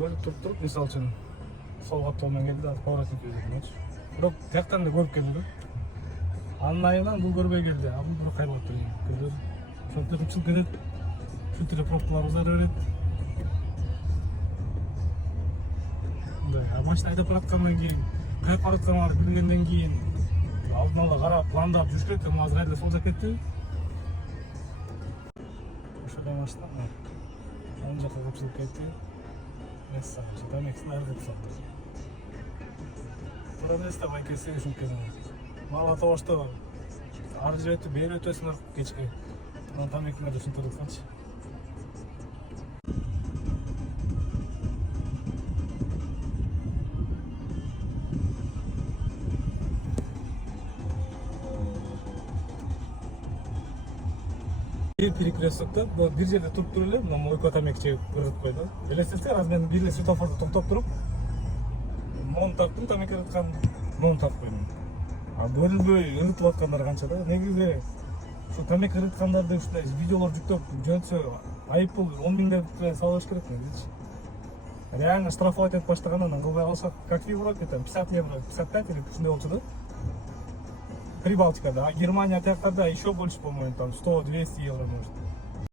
бөлүп туруп мисалы үчүн сол каттоо менен келди, азыр поворотник өзү. Бирок тияктан да көрүп келди да. Анын айынан бул көрбөй келди. А бул бирок кайрылып турду. Ошентип ушинтип кетет. Ушинтип пробкалар узара берет. Мындай, машина айдап бараткандан кийин, каяка баратканыңарды билгенден кийин алдын ала карап, пландап жүрүш керек. Эми азыр эле сол жак кетти. Ошол машина оң жакка капчылып кетти. Месса, тамексин ары кетип сатты. Тура эмес да байкеси ушинткен. Мал ата башта ары жибетип, бери өтөсүң кечке. Анан тамекиңерди ушинтип атсанчы. Перекресткта бир жерде туруп эле, мына мойка тамеки чегип кыргызып койду. Элестетсеңер, азыр мен бир эле светофордо токтоп туруп, нон тарттым, тамеки кыргыткан, нон тартып койдум. А бөлүнбөй ырытып аткандар канча да. Негизи ушу тамеки кыргыткандарды ушундай видеолор жүктөп жөнөтсө айыппул 10 000 деп салыш керек негизи. Реально штрафовать этип баштагандан кылбай калсак, какие уроки там 50 евро, 55 или ушундай болчу да. Прибалтикада, а Германия тияктарда еще больше, по-моему, там 100-200 евро может.